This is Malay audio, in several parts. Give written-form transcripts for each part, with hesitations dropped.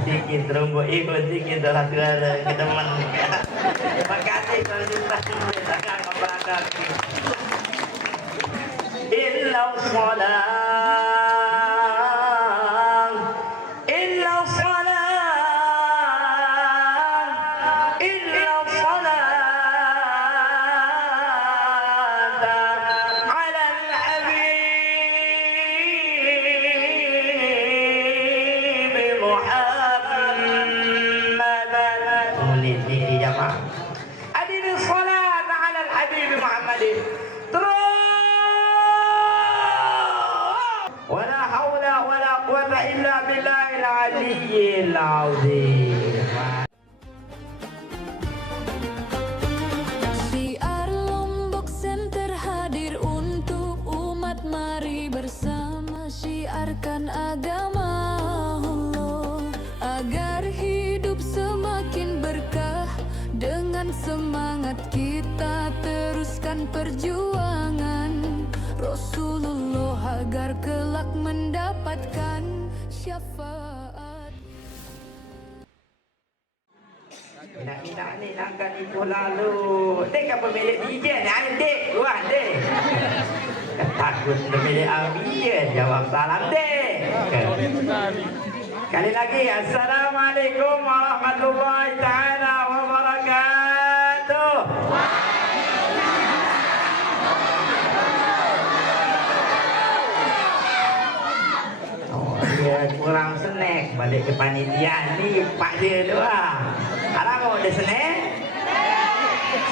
bisikin terumbu ikut sikit dalam suara ke teman. Terima kasih kalau kita akan keberangkat. Illa salam, illa salam, illa salam ala al-habib Muhammad. Mulai diri jamaah. Adil salat ala al-habib Muhammad. Terus. ولا حول ولا قوة إلا بالله العلي العظيم. Siar Lombok Center hadir untuk umat, mari bersama syiarkan agama Allah agar hidup semakin berkah. Dengan semangat kita teruskan perjuangan Rasulullah agar kelak mendapatkan syafaat. Nak ni langkah itu lalu. Dek apa milik bijen? Dek, wah dek. Takut milik bijen. Jawab salam dek. Kali lagi, Assalamualaikum warahmatullahi taala wabarakatuh. Kurang snack balik ke panitia ni pak dia doang. Alah mau ada snack?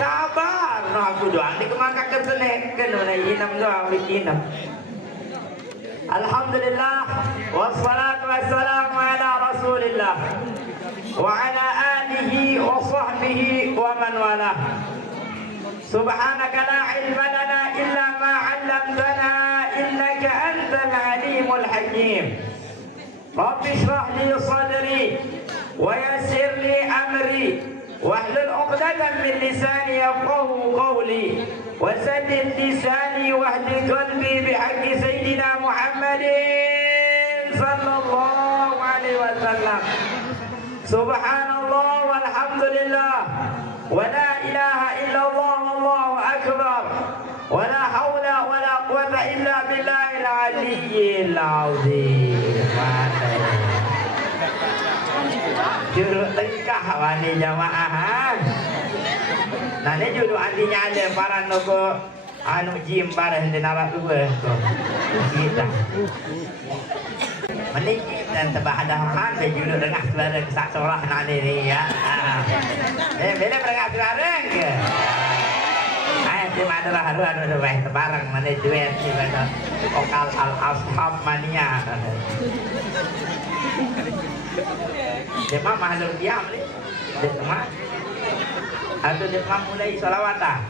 Sabar, no aku doang di kemangkak ke snack kan mana inam doang bikinam. Alhamdulillah wassalatu wassalamu ala Rasulillah wa ala alihi wa sahbihi wa man wala. Subhanaka la ilma lana illa ma 'allamtana innaka antal alimul hakim. Rabbi shrah li sadri wa yassir li amri wahlul 'uqdatam min lisani yafqahu qawli wa saddid lisani wahdi qalbi bihaqqi sayyidina Muhammadin sallallahu alaihi wasallam. Subhanallah walhamdulillah wa la ilaha illallah wallahu akbar wa la hawla wa la quwwata illa billahil aliyyil azim. Juruk tengkah wani jamaah. Nah ni juruk antinya ada para nogo anu jim para hende narak dua tu. Kita. Menikit dan tebahadahan dan juruk dengah suara kesak sorah nak ni ya. Bila berengah suara ke? Di mana lah ada baik tebarang mana duet di mana lokal al ashab mania. Demam makhluk diam ni. Demam. Atau demam mulai salawatan.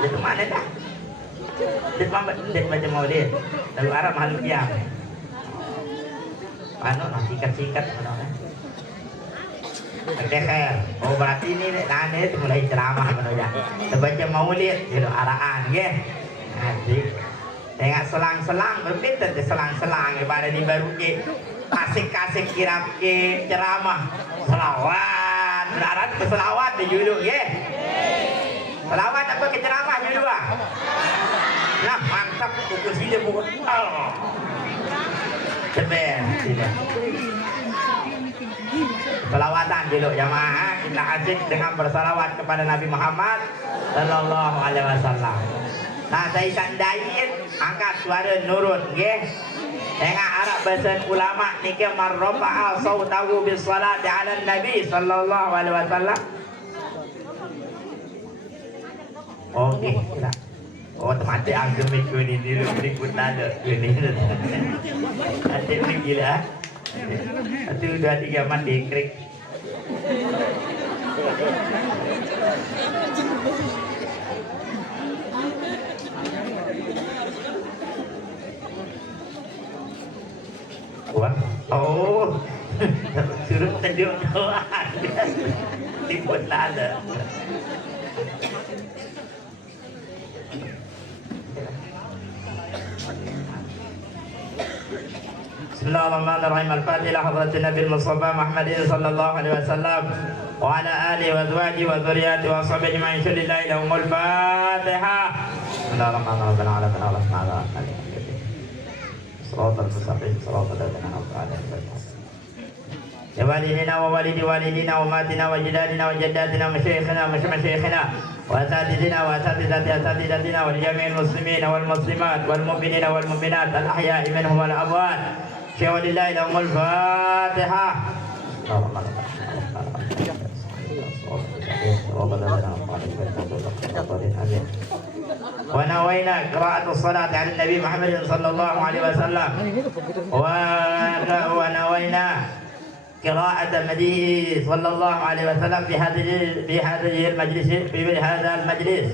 Demam mana dah? Demam macam maulid. Lalu Arab makhluk diam. Anu nak sikat-sikat mana? Khair. Oh berarti ini nanti mulai ceramah ya. Terbaca maulid gitu arahan ya. Nanti tengok selang-selang berbeda tu selang-selang ibarat di baru ke kasih-kasih kirap ke ceramah selawat berat ke selawat di judul ya. Selawat apa ke ceramah judul ah. Nah mantap buku sini buku. Oh. Keren. Selawatan dulu jamaah, kita asik dengan bersalawat kepada Nabi Muhammad sallallahu alaihi wasallam. Nah, saya sandain angkat suara nurut nggih. Tengah Arab bahasa ulama niki marrafa'a sautahu bis salati ala nabi sallallahu alaihi wasallam. Oke, kita. Oh, tempat yang gemik ini dulu berikut ada ini. Nanti ini gila. Itu 2-3 mandi krik. Wah, oh, suruh teduh doang. Timbul ada. Bismillahirrahmanirrahim. Al-Fatihah hadratin Nabi Mustafa Muhammadin sallallahu alaihi wasallam wa ala alihi wa azwajihi wa dzurriyyatihi wa sahbihi ajma'in. Lillahi lahumul Fatihah. Bismillahirrahmanirrahim. Shiratal mustaqim, shiratal ladzina an'amta 'alaihim. Ya walidina wa walidi walidina wa matina wa jidadina wa jaddatina wa masyayikhina wa masyayikhina wa asatidina wa asatidati asatidatina wa jami'il muslimina wal muslimat wal mu'minina wal mu'minat al ahya'i minhum wal amwat. Syawalillahi lahumul Fatihah. ونوينا قراءة الصلاة على النبي محمد صلى الله عليه وسلم ونوينا قراءة مديه صلى الله عليه وسلم في هذا المجلس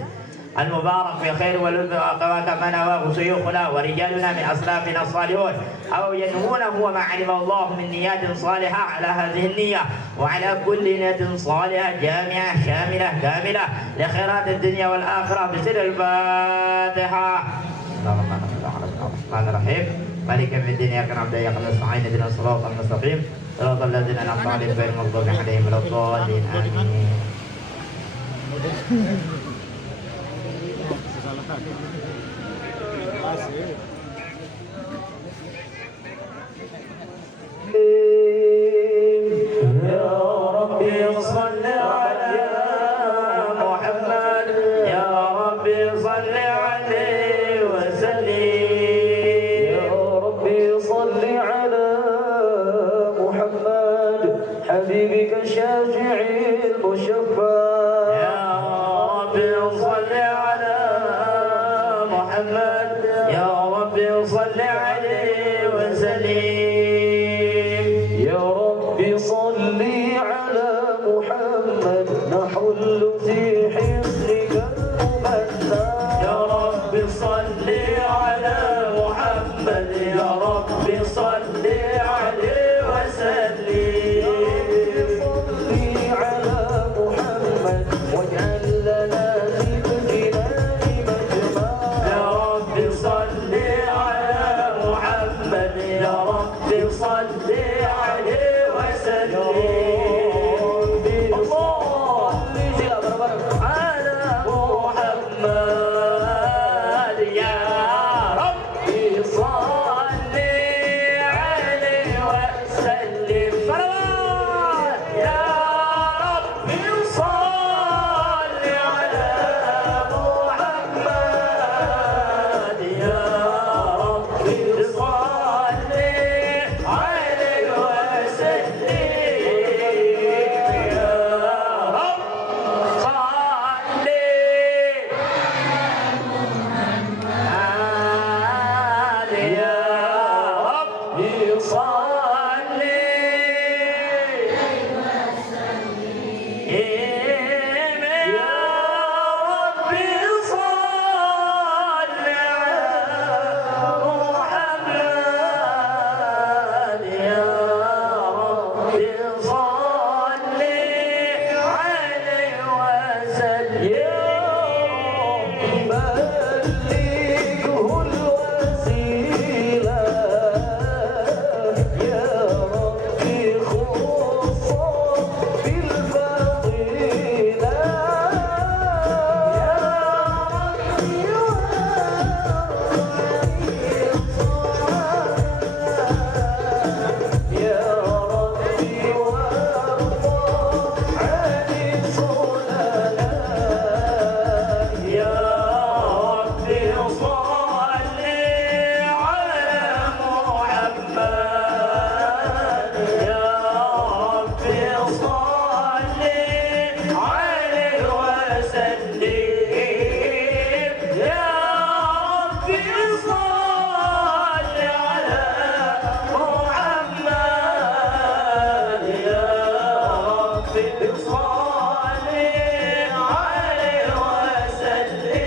المبارك بخير وكما نواه شيوخنا ورجالنا من أسلافنا الصالحون أو ينوونه وما علم الله من نيات صالحة على هذه النية وعلى كل نية صالحة جامعة شاملة كاملة لخيرات الدنيا والآخرة بسر الفاتحة. الرحمن الرحيم مالك يوم الدين إياك نعبد وإياك نستعين اهدنا الصراط المستقيم صراط الذين أنعمت عليهم غير المغضوب عليهم ولا الضالين آمين. يا ربي صل على محمد يا ربي صل عليه وسلم يا ربي صل على محمد حبيبك الشافع المشفع. يا ربي صل على محمد يا ربي صل عليه وسلم. يا ربي صل على محمد نحل في حصنك الممنى. يا رب صل على محمد يا رب صل عليه وسلم. صل على محمد واجعل لنا في الجنان مجمع. يا رب صل على محمد يا رب صل عليه وسلم. على محمد يا رب صل عليه وسلم. صلوات يا رب صل على محمد يا رب صل عليه وسلم. يا رب صل يا رب صل يا رب صل على محمد يا رب صل عليه وسلم. بلغه الوسيلة يا ربي خصا بالفضيلة. يا ربي وارضى عن الصلاة. يا رب صل على محمد يا رب صل عليه وسلم. يا رب صل على محمد يا رب صل عليه وسلم.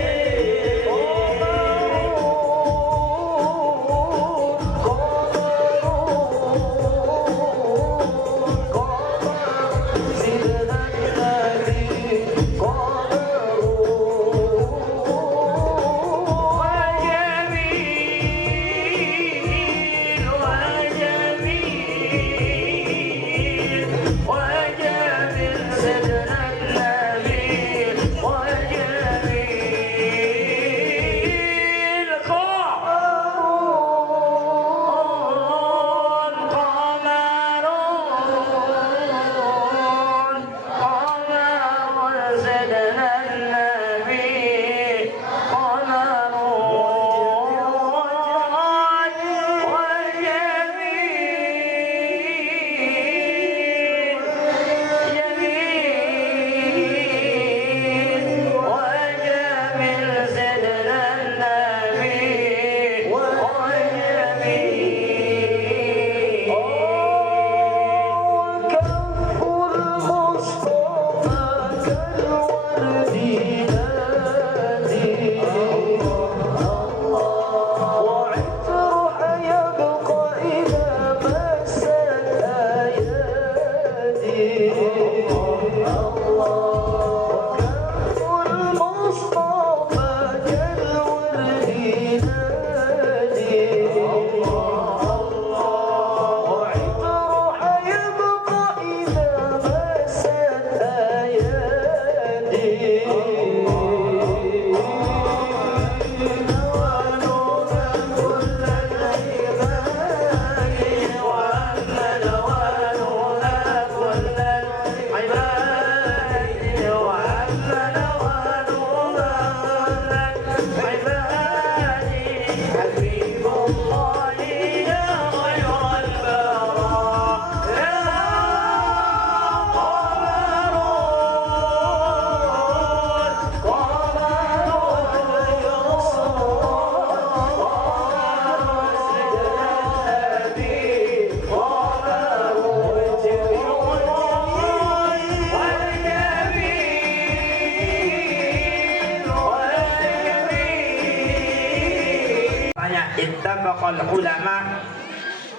ittafaqal ulama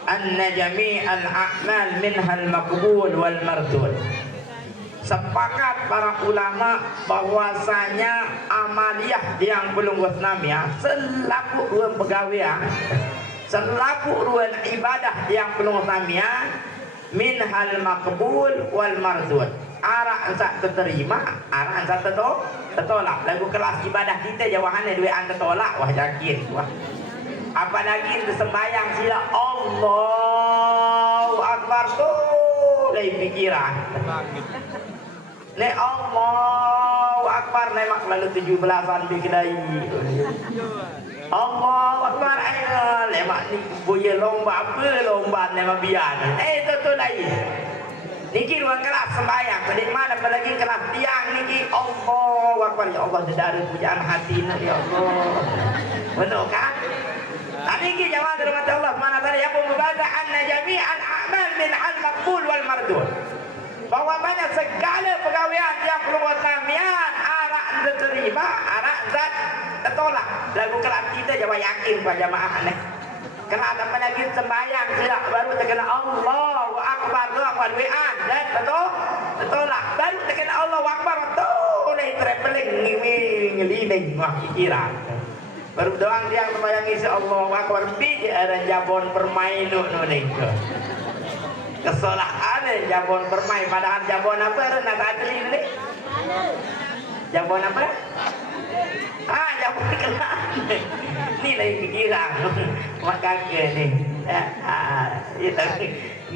anna jami'al a'mal minhal maqbul wal mardud. Sepakat para ulama bahwasanya amaliyah yang belum wasnamia selaku ruang pegawai, selaku ruang ibadah yang belum wasnamia minhal maqbul wal mardud. Arah ansak terterima, arah ansak tertolak. Lagu kelas ibadah kita jawahannya duit anda tolak, wah yakin wah. Apalagi sembahyang sila Allahu Akbar tu lain pikiran. Ne Allahu Akbar ne mak lalu 17-an di kedai. Allahu Akbar ayo le mak ni boya lomba apa lomba ne mak bian. Tu lain. Niki ruang kelas sembahyang, pada mana apalagi kelas tiang niki Allahu Akbar ya Allah dedara pujaan hati ya Allah. Betul kan? Tadi ki jamaah rahmat Allah mana tadi yang membaca anna jami'al a'mal min al-maqbul wal mardud. Bahwa banyak segala pegawaian yang perlu wasnamian arah diterima, arah zat tertolak. Lagu kelak kita jawab yakin pada jamaah ni. Kena apa lagi sembahyang silap baru terkena Allahu Akbar tu akbar wi'an dan tertolak. Baru terkena Allahu Akbar tu oleh traveling ngeliling wah pikiran. Baru doang dia sembahyang isi Allahu Akbar bi ada jabon permain nu ning. Kesalahan jabon bermain padahal jabon apa nak asli ni? Jabon apa? Jabon kenal. Ni lain pikiran. Mak kakek ni.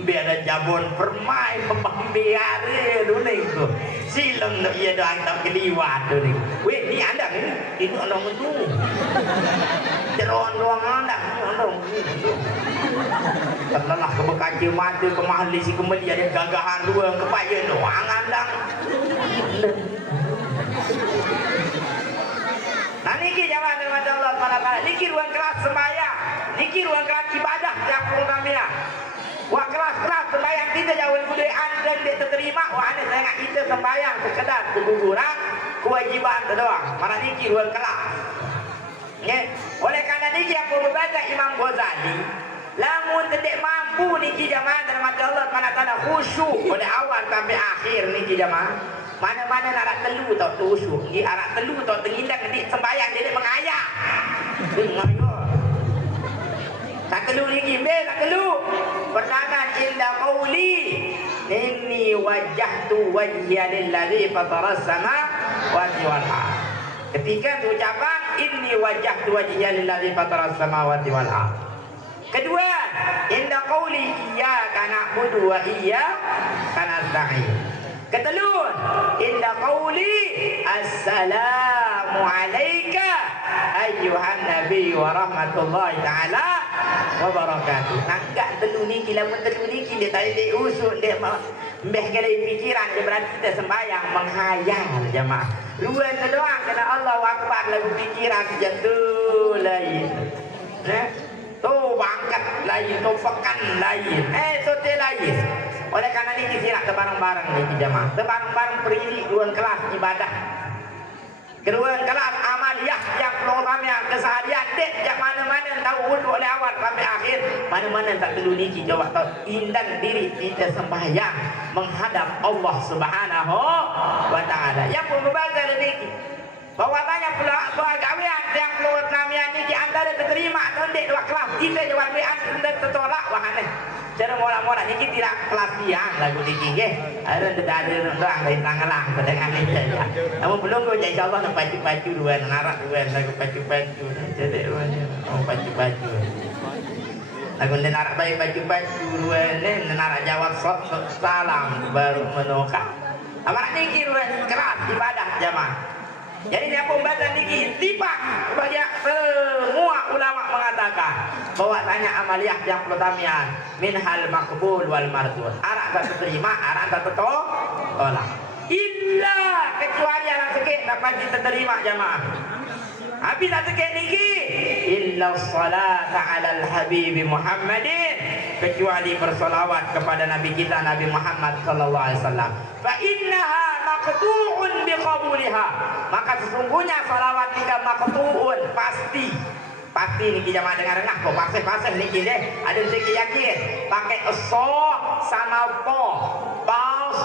Biar ada jabon bermain pembiar tu ni tu. Silam nak ia dah hantar keliwat tu ni. Weh ni anda ni itu orang tu. Jeron doang anda. Terlelah ke bekaca mata ke mahli si kembali ada gagahan dua kepaya doang anda. Nah niki jamaah dengan Allah Taala. Niki ruang kelas sembahyang. Niki ruang kelas ibadah yang programnya. Wah kelas-kelas sembahyang kita jauh budayaan dan dia terterima. Wah ada sangat kita sembahyang sekedar keguguran kewajiban tu doang. Mana niki ruang kelas. Oleh kerana niki yang membaca Imam Ghazali, lamun tidak mampu niki jamaah dalam hati Allah Taala khusyuk pada awal sampai akhir niki jamaah. Mana-mana nak telu tau tu khusyuk. Niki arak telu tau tengindang nanti sembahyang jadi mengayak. Mengayak. Tak telu niki, tak telu. Pertama inda qauli inni wajjahtu wajhiya lillazi fataras sama wal ardh. Ketika ucapan inni wajjahtu wajhiya lillazi fataras samawati wal ardh. Kedua, inda qauli iyyaka na'budu wa iyyaka nasta'in. Ketelun, inda qauli assalamu alayka ayyuhan nabi wa rahmatullahi ta'ala wa barakatuh. Nangkak telu niki lamun telu niki dia tak ada usuk dia mbeh kedai pikiran dia berarti kita sembahyang menghayal jemaah. Luan doang kena Allahu Akbar lagu pikiran jatuh lain. Tu bangkat lain, tu pekan lain. Tu dia lain. Oleh kerana ini sirak terbareng-bareng ni jemaah. Terbareng-bareng berdiri dua kelas ibadah. Kedua kelas amaliyah yang programnya keseharian dek yang mana-mana tahu wuduk oleh awal sampai akhir. Mana-mana tak perlu niki jawab tahu indan diri kita sembahyang menghadap Allah Subhanahu wa taala. Yang pun membaca niki bahwa banyak pula pegawaian yang keluar namian niki antara diterima atau dek dua kelas kita jawab dan tertolak wahane. Cara mola-mola niki tidak kelas tiang lagu niki nggih. Ada orang dari Tangerang dengan itu ya. Namun belum kau insya Allah nak baju-baju dua narak dua lagu baju-baju. Jadi baju-baju. Lagu narak baik baju-baju dua ni narak jawab salam baru menokak. Amat niki dua keras ibadah jamaah. Jadi dia pembaca niki tiba banyak semua ulama mengatakan bahwa tanya amaliyah yang pertama minhal maqbul wal mardud. Arak tak terima, arak tak tolak. Illa kecuali yang sikit dapat diterima jamaah. Habis tak sikit niki illa salata ala al-habib Muhammadin, kecuali bersolawat kepada nabi kita Nabi Muhammad sallallahu alaihi wasallam. Fa innaha maqtu'un biqabuliha, maka sesungguhnya salawat kita maqtu'un pasti pasti ni jamaah dengar kok pasih-pasih ni deh. Ada sikit yakin pakai so sama po. Paus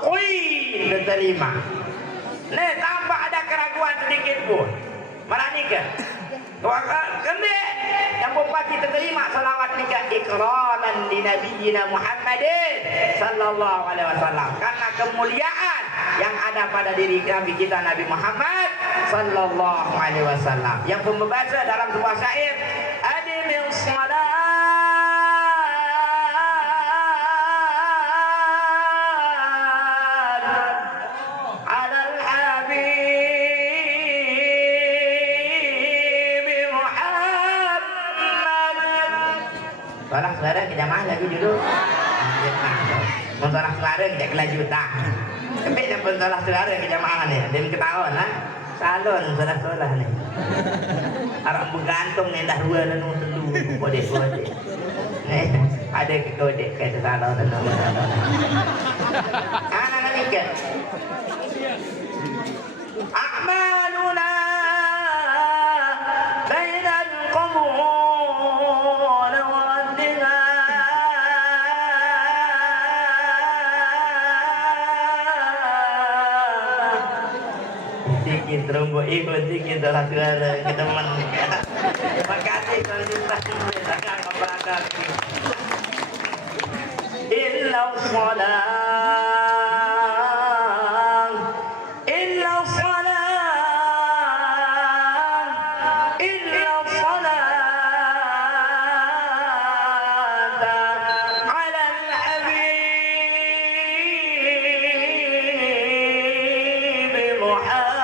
kui diterima. Nih tanpa ada keraguan sedikit pun. Marani ke? Kene yang bupati terima salawat nikah ikraman di Nabi Muhammadin sallallahu alaihi wasallam, karena kemuliaan yang ada pada diri Nabi kita Nabi Muhammad sallallahu alaihi wasallam. Yang pembaca dalam sebuah syair, adimil salat alal habib Salah suara ke jamaah lagi dulu. Mau salah suara ke kelanjutan. Tapi yang pun salah suara ke jamaah ni, dia ketahuan lah. Salon salah ni. Arab bergantung ni dah dua dan tentu kodek. Ada ke kodek ke salon dan anak ni ke. A'maluna bainal qubur terumbu ikut dikit salah suara ke teman. Terima kasih konsultasi akan memperangkat illa salam illa salam illa salat ala al-habib Muhammad.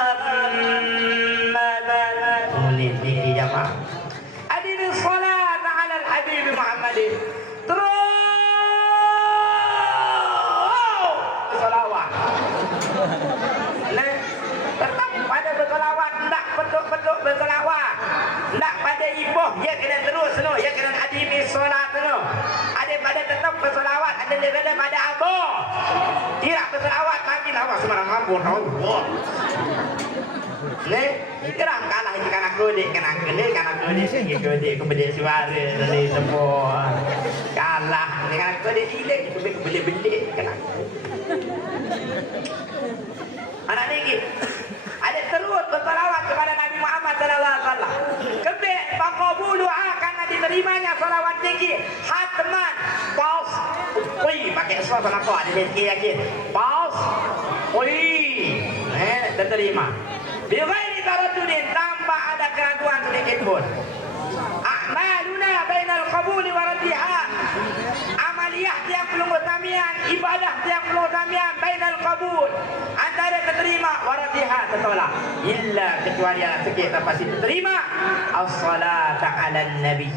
Adil salat ala al-habib Muhammadin. Terus salawat. Tetap pada bersalawat, tak peduk-peduk bersalawat. Tak pada iboh, ya kena terus no, ya kena adil salat no. Ada pada tetap bersalawat, ada daripada pada aboh. Tidak bersalawat makin awak sembarang aboh. Nih, kerang kalah itu kanak kodek sikit kodek kebedek suara dari semua kalah ni kanak kodek hilang kebedek kanak anak ni ada terus bersalawat kepada Nabi Muhammad sallallahu alaihi wasallam. Kebek faqabulu karena diterimanya salawat tinggi hatman paus oi pakai suara apa ada yakin paus oi diterima bighairi taraddudin, tanpa ada keraguan sedikit pun. A'maluna bainal qabuli wa raddiha, amaliyah tiang pelunggu tamian, ibadah tiang pelunggu tamian bainal qabul, antara keterima wa raddiha tertolak, illa kecuali yang sikit apa sih terima as-salata ala nabi,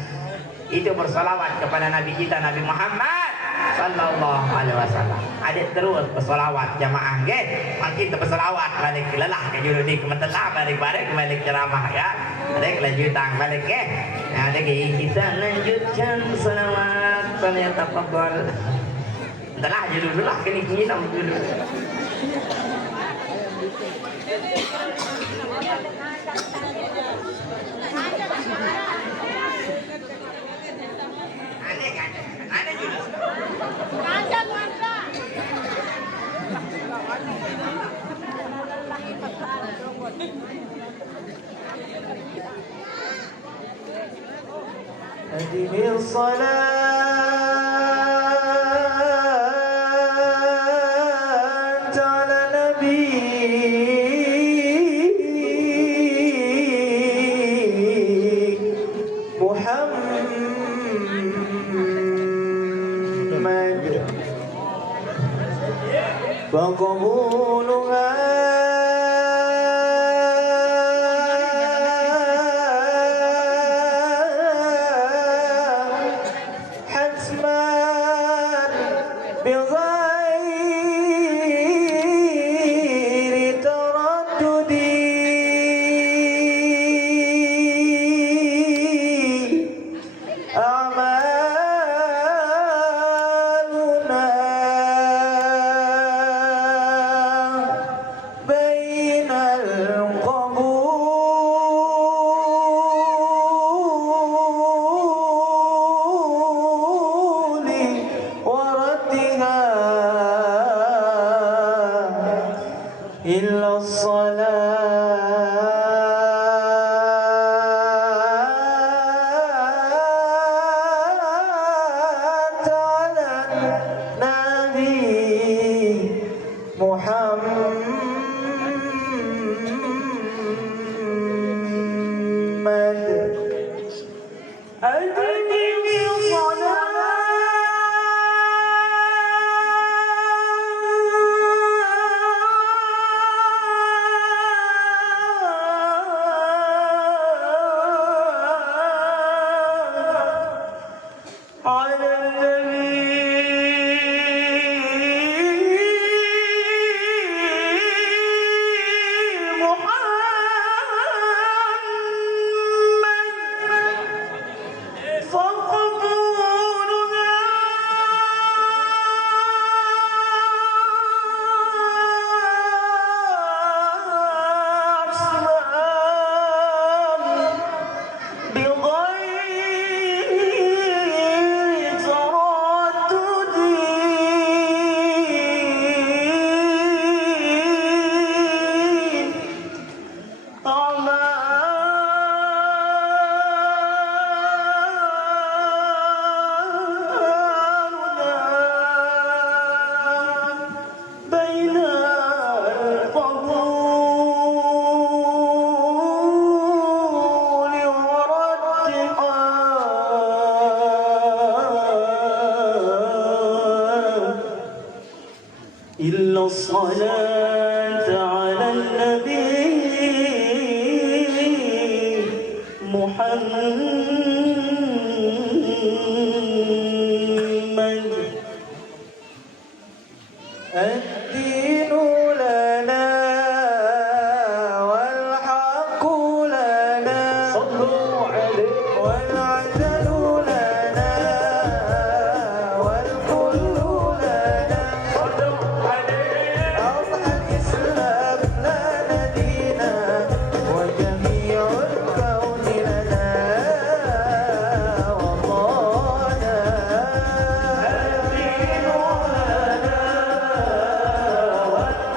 itu bersalawat kepada Nabi kita Nabi Muhammad sallallahu alaihi wasallam. Adik terus bersalawat jamaah ke, makin bersalawat balik lelah ke juru di kementelah balik-balik ceramah ya. Adik lanjutan balik ke. Adik kita lanjutkan salawat ternyata tafadhol. Entahlah dulu lah kini nginam dulu. Aneh juga. أدم الصلاة على نبي محمد فقبولها إلا الصلاة على النبي محمد على النبي محمد فقبولنا أسماء بغير تردد أعمالنا بين القبول والرد إلا الصلاة على النبي محمد الدين لنا والحق لنا صلوا عليه والعدل لنا والكل لنا صلوا عليه أضحى الإسلام لنا دينا وجميع الكون لنا وطانا الدين لنا والحق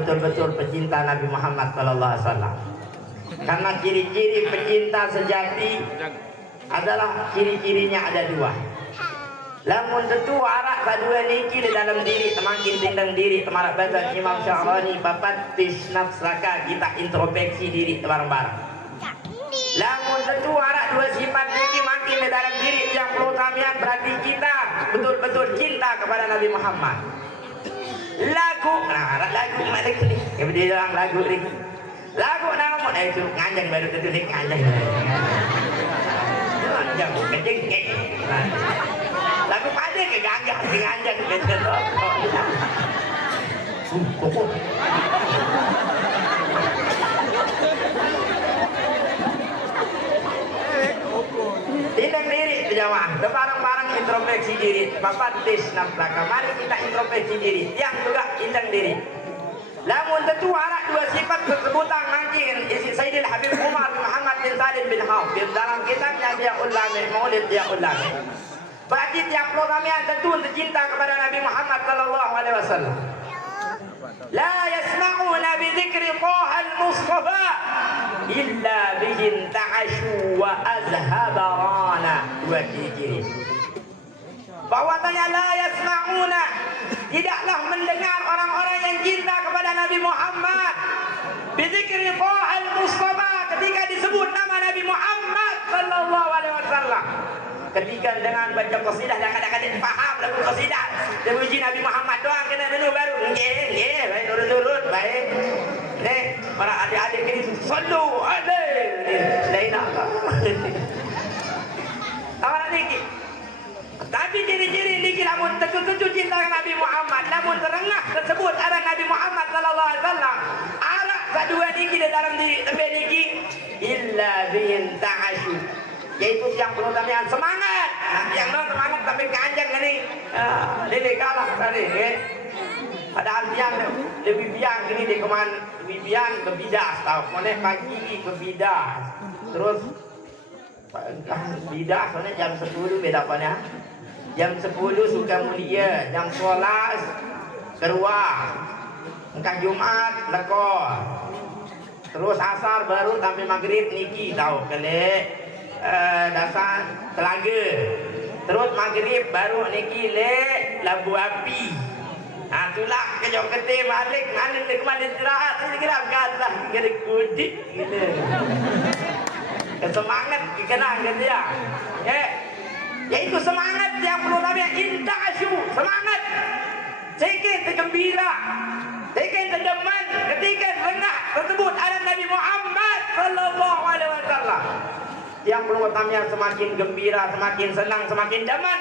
betul-betul pecinta Nabi Muhammad sallallahu alaihi wasallam. Karena ciri-ciri pecinta sejati adalah ciri-cirinya ada dua. Lamun tentu warak sadua niki di dalam diri semakin tindang diri temarak bahasa Imam Sya'rani bapatis nafsaka, kita introspeksi diri bareng-bareng. Lamun tentu warak dua sifat niki makin di dalam diri yang perlu kamian berarti kita betul-betul cinta kepada Nabi Muhammad. Lagu mana ni? Yang dia bilang lagu ni. Lagu nama itu nganjang baru tentu ni nganjang. Nganjang kejengkek. Lagu pada ke gagah nganjang betul. Kok. Tindang diri jemaah, bareng-bareng introspeksi diri. Bapak tis naflaka, mari kita introspeksi diri. Yang juga tindang diri. Namun tentu anak dua sifat bersebutan mungkin isi Sayyidil Habib Umar Muhammad bin Salim bin Hafiz dalam kitabnya dia ulama Maulid dia ulama. Bagi tiap program yang tentu tercinta kepada Nabi Muhammad sallallahu alaihi wasallam. La yasma'una bi dzikri Taha al-Mustafa illa bihim ta'ashu wa azhaba rana. Dua ciri. Bahwasanya la yasma'una, tidaklah mendengar orang-orang yang cinta kepada Nabi Muhammad bi dzikri Taha al-Mustafa, ketika disebut nama Nabi Muhammad sallallahu alaihi wasallam. Ketika dengan baca qasidah dan kadang-kadang faham lagu qasidah, dia puji Nabi Muhammad doang kena dulu baru nggih baik turun baik. Nih para adik-adik ini sallu alaihi lain apa. Awak niki. Tapi ciri-ciri niki lamun tetu cinta Nabi Muhammad, lamun terengah tersebut ada Nabi Muhammad sallallahu alaihi wasallam. Arak kedua niki di dalam diri tembe niki illa bin ta'ashu. Yaitu yang perlu kalian semangat. Yang non semangat tapi kanjeng ni. Lele kalah tadi. Padahal yang lebih biang gini di keman lebih biang berbidas tahu. Mana pagi berbidas. Terus bidas soalnya jam 10 beda apanya. Jam 10 suka mulia, jam 11 keluar. Engkau Jumat lekor. Terus asar baru sampai maghrib niki tahu kele. Dasar telaga. Terus maghrib baru niki le labu api. Itulah kejauh ketih balik mana ke mana istirahat ini kira galah kira kudik gitu. Semangat kena gitu ya. Yaitu semangat yang perlu kami intasyu, semangat. Sedikit gembira. Sedikit terdeman ketika rendah tersebut ada Nabi Muhammad sallallahu alaihi wasallam. Yang perlu kami semakin gembira, semakin senang, semakin daman.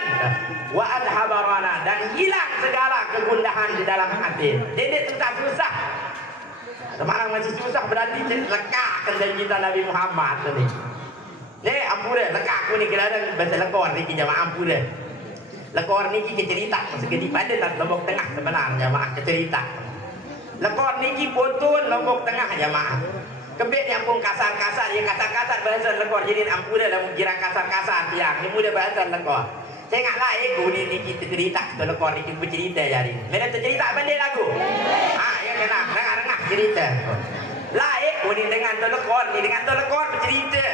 Wa adhabarana, dan hilang segala kegundahan di dalam hati. Jadi tetap susah. Semarang masih susah berarti lekak dan cinta Nabi Muhammad tadi. Nih ampura lekak aku ni kadang bahasa lekor ni jemaah ampura. Lekor ni cerita masa gedi pada tak Lombok Tengah sebenarnya jemaah cerita. Lekor ni potun Lombok Tengah jemaah. Kebet yang pun kasar-kasar, yang kasar-kasar bahasa lekor jadi ampura dalam kira kasar-kasar tiang. Ini mudah bahasa lekor. Saya ingat lah ni kita cerita tu lekor ni kita bercerita jadi. Mereka tercerita pandai lagu. Yang kena dengar cerita. Laik ni dengan tu lekor ni dengan tu lekor bercerita.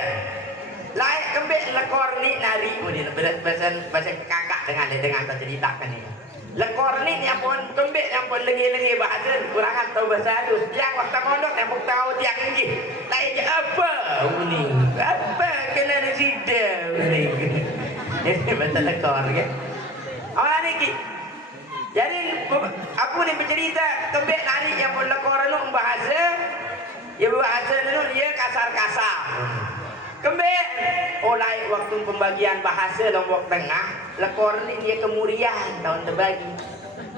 Laik kebet lekor ni nari ni bahasa kakak dengan tu ceritakan ni. Lekor ni yang pun kembik yang pun lengi-lengi bahasa kurangan tahu bahasa halus. Yang waktu mondok yang pun tahu tiang ni. Lain je apa ni? Apa kena di situ ni? Ini bahasa lekor kan? Awak ni jadi aku ni bercerita kembik nari yang pun lekor ni bahasa. Ya bahasa ni dia kasar-kasar. Kembik oleh waktu pembagian bahasa Lombok Tengah, lekor ni dia kemurian tahun terbagi.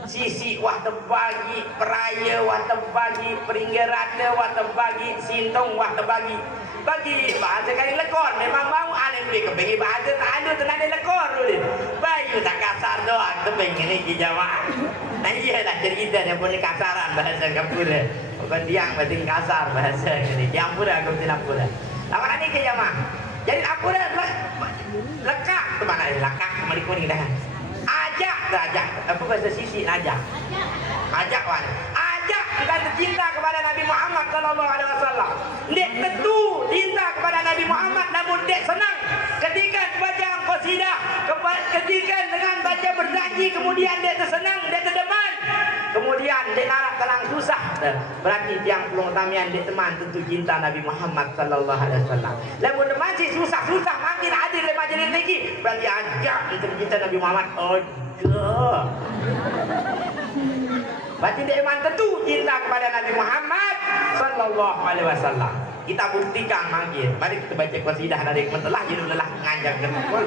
Sisi wah terbagi, peraya wah terbagi, peringgarata wah terbagi, sintong wah terbagi. Bagi bahasa kali lekor memang mau aneh lebih kepingin bahasa tak ada tenang lekor dulu. Bayu tak kasar doang kepingin ni jamaah. Nah iyalah cerita yang punya kasaran bahasa Kapura. Bukan diang batin kasar bahasa ni. Diang pura aku tidak pura. Lama ni ke jamaah. Jadi aku dah lekak tu mana lekak kembali kuning dah. Ajak. Apa bahasa sisi ajak? Ajak wan. Ajak kita cinta kepada Nabi Muhammad sallallahu alaihi wasallam. Dek tentu cinta kepada Nabi Muhammad, namun dek senang ketika baca qasidah, ketika dengan baca berjanji kemudian dek tersenang, dek terdeman. Kemudian dek larat telang susah. Berarti tiang pulung tamian dek teman tentu cinta Nabi Muhammad sallallahu alaihi wasallam. Lamun masih susah-susah makin hadir le majelis lagi, berarti ajak untuk cinta Nabi Muhammad. Oh, berarti dia iman tentu cinta kepada Nabi Muhammad sallallahu alaihi wasallam. Kita buktikan makin. Mari kita baca qasidah dari mentelah jadi lelah ngajak kembali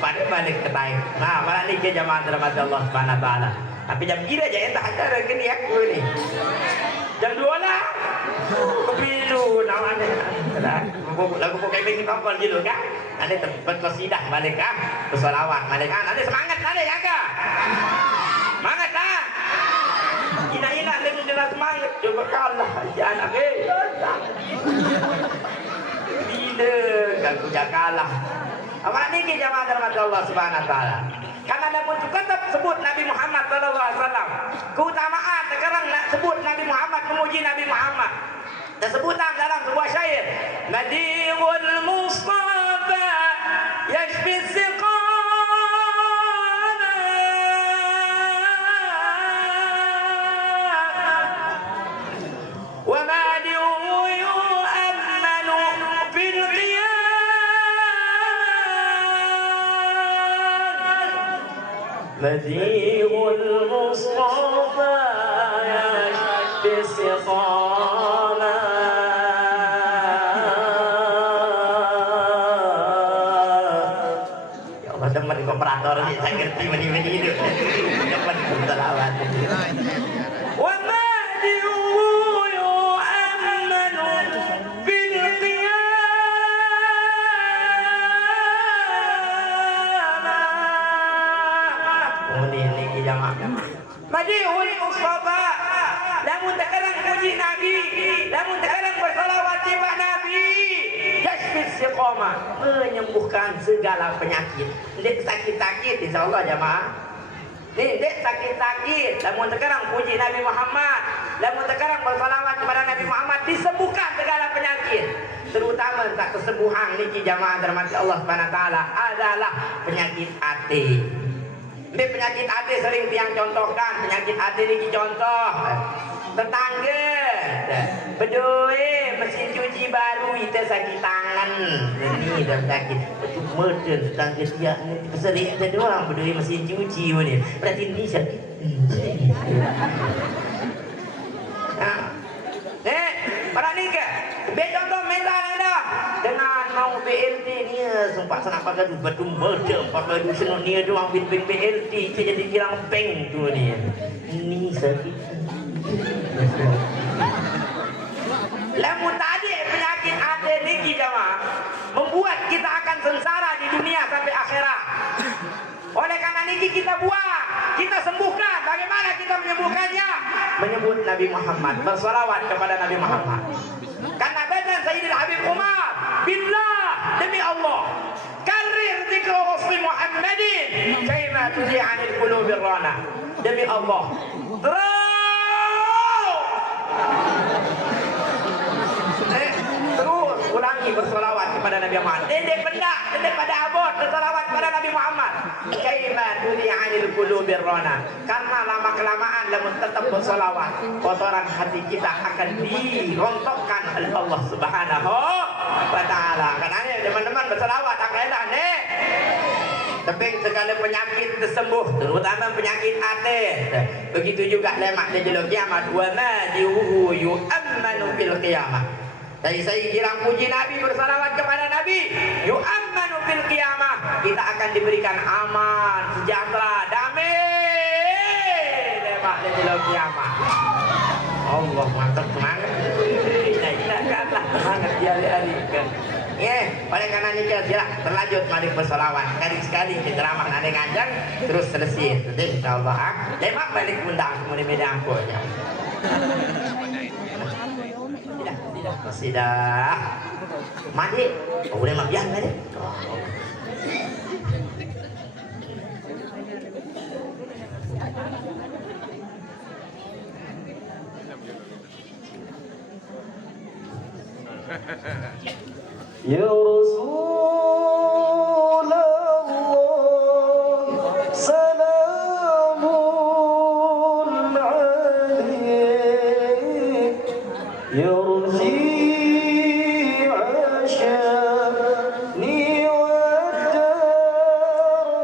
balik ke taik. Nah, malah ni ke jamaah rahmat Allah Subhanahu wa taala. Tapi jam kira aja entah acara gini aku ni. Jam 2 lah. Kepilu namanya. Lagu pakai bagi kapal gitu kan. Ada tempat qasidah balik ah. Bersolawat balik ah. Ada semangat ada ya ke? Semangat lah. Hina-hina dengan jelas semangat. Coba kalah aja anak bila aku dah kalah. Awak ni ke jamaah rahmat Allah Subhanahu wa taala. Karena ada pun tetap sebut Nabi Muhammad sallallahu alaihi wasallam. Keutamaan sekarang nak sebut Nabi Muhammad, memuji Nabi Muhammad. Dan sebutan dalam sebuah syair, Madihul Mustafa yashfi siqama wa madihu yu'ammanu fil مديح المصطفى يشفي سقاما يا الله demen kooperator ni saya ngerti meni-meni itu demen berselawat wa madihu yu'ammanu bil Madihul Mustafa, namun terkadang puji Nabi, namun terkadang bersalawat kepada Nabi. Yashfi siqama, menyembuhkan segala penyakit. Dek sakit-sakit insyaallah jamaah. Dek sakit-sakit, namun terkadang puji Nabi Muhammad, namun terkadang bersalawat kepada Nabi Muhammad disembuhkan segala penyakit. Terutama tak kesembuhan niki jamaah dirahmati Allah Subhanahu wa taala adalah penyakit hati. Ini penyakit hati sering tiang contohkan. Penyakit hati ini contoh tetangga berdua mesin cuci baru kita sakit tangan ini dah sakit itu murder tetangga dia serik ada doang berdua mesin cuci ni berarti ini sakit para ni ke contoh mental anda dengan mau BLT ni sumpah sana pakai du betul murder pakai du senang ni doang BLT saya jadi kilang bank tu ni ini sakit lamun tadi penyakit hati ni jemaah membuat kita akan sengsara di dunia sampai akhirat. Oleh karena ini kita buat, kita sembuhkan. Bagaimana kita menyembuhkannya? Menyebut Nabi Muhammad, bersalawat kepada Nabi Muhammad. Karena badan Sayyidil Habib Umar, billah demi Allah, karir zikr Rasul Muhammadin, kaima tuzi'anil qulubir rana. Demi Allah, terus ulangi bersolawat kepada Nabi Muhammad. Dendek pendak, dendek pada abot bersolawat kepada Nabi Muhammad. Kaima tuzi'anil qulubir rana. Karena lama kelamaan lamun tetap bersolawat, kotoran hati kita akan dirontokkan oleh Allah Subhanahu wa taala. Karena teman-teman bersolawat akhirat nih. Tapi segala penyakit tersembuh, terutama penyakit hati. Begitu juga lemak di jilul kiamat. Wa ma dihu yu'ammanu fil qiyamah. Dari saya kira puji Nabi, bersalawat kepada Nabi, yu'ammanu fil qiyamah. Kita akan diberikan aman, sejahtera, damai lemak di jilul kiamat. Allah mantap semangat. Nah, semangat dia hari-hari kan. Oleh karena ini kita terlanjut mari bersolawat sekali-sekali kita ramah nade ngajak terus selesai. Jadi insyaallah lemak balik undang kemudian beda angkonya. Tidak. Mandi. Oh, udah mabian tadi. Ya Rasulullah, salamun alaik, ya Raji' asyani wa daraji,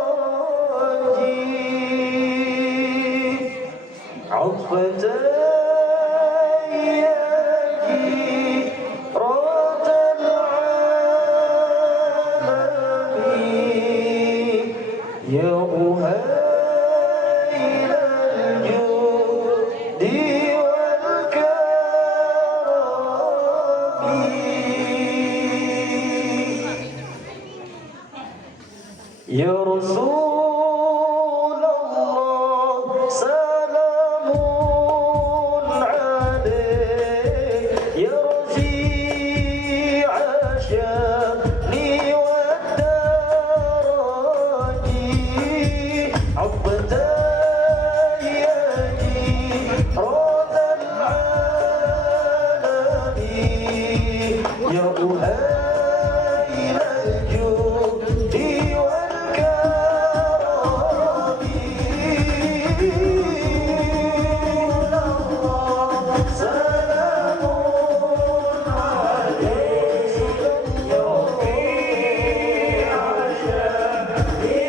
يا أهيل الجود والكرم يا رسول الله سلام عليك يا رفيع شأني عبدا يجي رد العالمين يا أهيل الجود والكرم سلام عليك يا رفيع شأني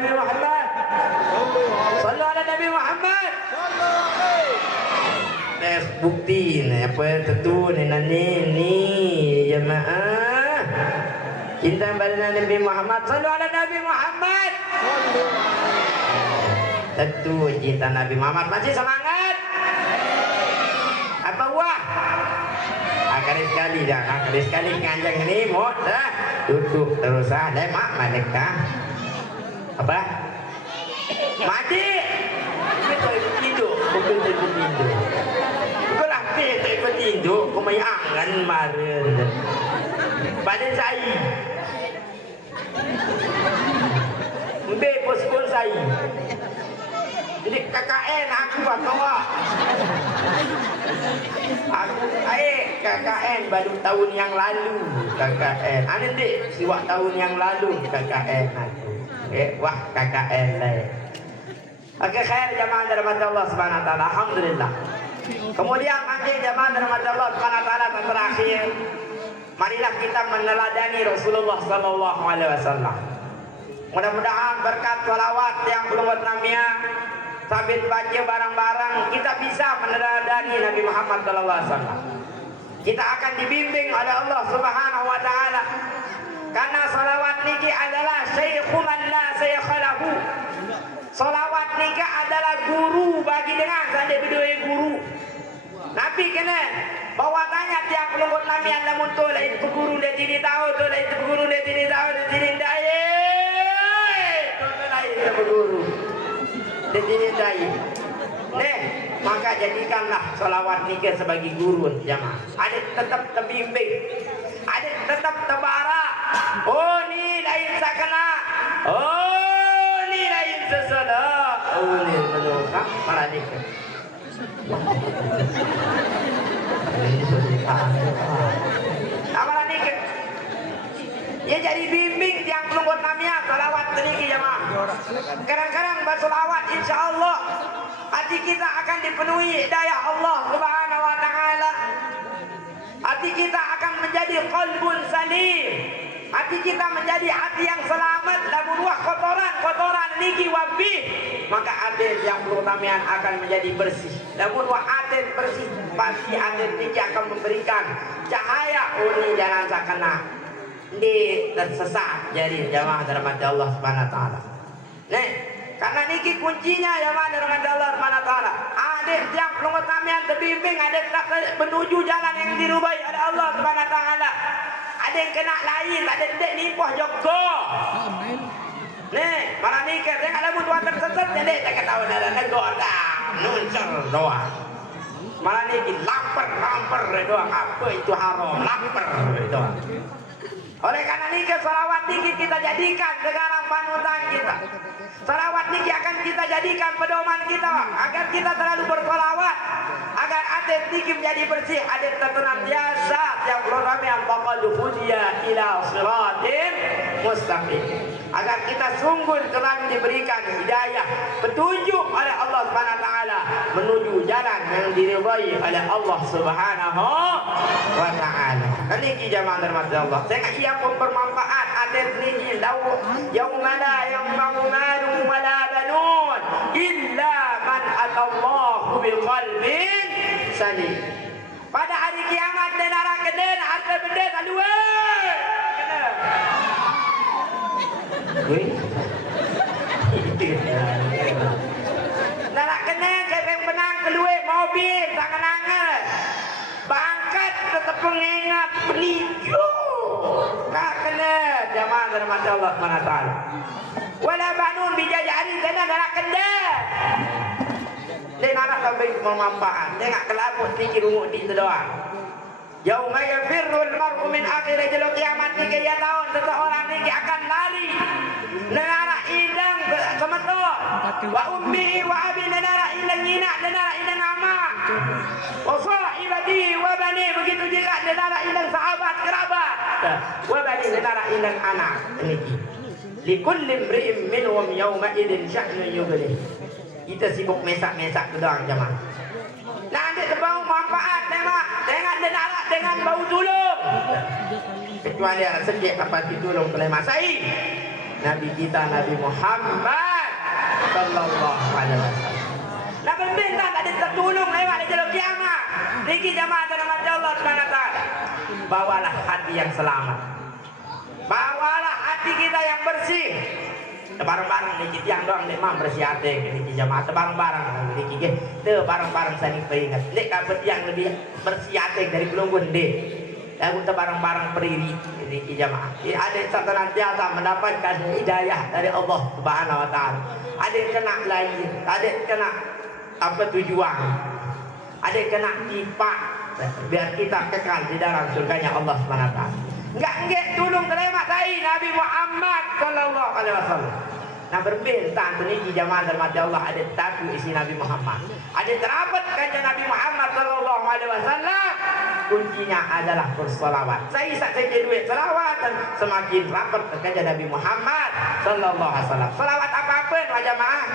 Nabi Muhammad. Sallu ala Nabi Muhammad. Tes bukti ni apa tentu ni jemaah. Cinta pada Nabi Muhammad. Sallu ala Nabi Muhammad. Tentu cinta Nabi Muhammad. Masih semangat? Apa wah? Akhir sekali dah. Akhir sekali nganjang ini mod dah. Duduk terus ada mak mereka. Apa? Mati. Betul tidur. Betul tidur. Kalau betul tidur, kau mai angan maren. Badan saya. Mbe poskon saya. Jadi KKN aku bawa. Aku KKN baru tahun yang lalu KKN. Ada dek siwak tahun yang lalu KKN aku. Wah KKN lah. Okey khair jamaah rahmat Allah Subhanahu wa taala. Alhamdulillah. Kemudian mangke jamaah rahmat Allah Subhanahu wa taala terakhir. Marilah kita meneladani Rasulullah sallallahu alaihi wasallam. Mudah-mudahan berkat salawat yang belum namanya sabit baca barang-barang kita bisa meneladani Nabi Muhammad sallallahu alaihi wasallam. Kita akan dibimbing oleh Allah Subhanahu wa taala. Karena salawat niki adalah syaikhun man la syaikhalahu. Salawat niki adalah guru bagi dengan sande bidoi guru. Nabi kena bawa tanya tiap pelunggut nami anda muncul itu guru dia tidak tahu tu itu guru dia tidak tahu dia tidak tahu. Tu lain itu guru. Dia tidak tahu. Nih, maka jadikanlah salawat nikah sebagai guru jamaah. Ada tetap terbimbing, ada tetap terbarak. Oh ni lain sakana, oh ni lain sesalah, oh ni menolak malah nikah. Amalan nikah. Ya jadi bimbing tiang pelunggut namanya salawat tinggi jamaah. Kadang-kadang bersolawat insyaallah hati kita akan dipenuhi hidayah Allah Subhanahu wa taala. Hati kita akan menjadi qalbun salim. Hati kita menjadi hati yang selamat dari ruah kotoran niki wabi. Maka hati yang perutamian akan menjadi bersih. Namun ruah hati bersih pasti hati niki akan memberikan cahaya uni jalan sakana. Di tersesat jadi jamaah rahmat Allah Subhanahu wa taala. Nih, karena niki kuncinya jamaah rahmat Allah Subhanahu wa taala. Adik yang pelunggut kamian terbimbing, adik tak menuju jalan yang dirubai oleh Allah Subhanahu wa taala. Ada yang kena lain, ada dek nimpah jogo. Nih, para nikah saya ada butuh tersesat jadi tak ketahui ada negor dah. Nuncur doang. Malah niki lapar doang. Apa itu haram? Lapar doang. Oleh karena nikah salawat niki kita jadikan sekarang panutan kita. Salawat niki akan kita jadikan pedoman kita agar kita selalu bersalawat, agar adat niki menjadi bersih, adat tersenantiasa yang beronami yang bakal hudiya ila siratim mustaqim. Agar kita sungguh telah diberikan hidayah, petunjuk oleh Allah Subhanahu wa taala menuju jalan yang diridhai oleh Allah Subhanahu wa taala. Niki jamaah rahmat Allah. Saya ia pun bermanfaat adat niki yaumana yang bangunan wala banun illa man atallahu biqalbin salim. Pada hari kiamat dan neraka kena harta benda salua. Kena. Wei. Neraka kena kepeng benang keluar mobil tangan-tangan. Bangkat tetap pengingat penipu. Tak kena jamaah rahmat Allah SWT. Wala banun bijajari kena nak kena. Dia nak lebih bermanfaat. Dia nak kelabut sikit rumuk di itu doang. Yauma yafirrul mar'u min akhir jalur kiamat ni kaya tahun seseorang ni akan lari. Negara idang kemetor. Wa ummi wa abi negara ilang ina negara ilang ama. Wa sahibati wa bani begitu juga negara ilang sahabat kerabat. Wa bani negara ilang anak. Ini. Likulli imri'in minhum yawma idzin sya'nun yughni. Kita sibuk mesak-mesak tu doang jemaah. Nanti terbau manfaat dengan negara dengan bau tulung. Kecuali ada sedih kapal ditulung oleh Masai. Nabi kita Nabi Muhammad sallallahu alaihi wasallam. Lah berbintang tak ada tertolong lewat di jalan kiamat. Niki jamaah dalam Allah Subhanahu wa taala. Bawalah hati yang selamat. Bawalah hati kita yang bersih. Barang-barang niki tiang doang nek mam bersih hati niki jamaah barang-barang niki ge. Teu barang-barang saling peringat. Nek kabeh yang lebih bersih hati dari pelunggun deh. Lagu barang-barang periri niki jamaah. Ada senantiasa mendapatkan hidayah dari Allah Subhanahu wa taala. Ada kena lain, ada kena apa tujuan. Ada kena tipak biar kita kekal di dalam surganya Allah Subhanahu wa taala. Enggak tolong terima dari Nabi Muhammad sallallahu alaihi wasallam. Nah berbintang tu niki jamaah dalam Allah ada tabu isi Nabi Muhammad. Ada terapat kanjeng Nabi Muhammad sallallahu alaihi wasallam. Kuncinya adalah bersolawat. Saya duit selawat dan semakin rapat kepada Nabi Muhammad sallallahu alaihi wasallam. Selawat apa-apa jamaah.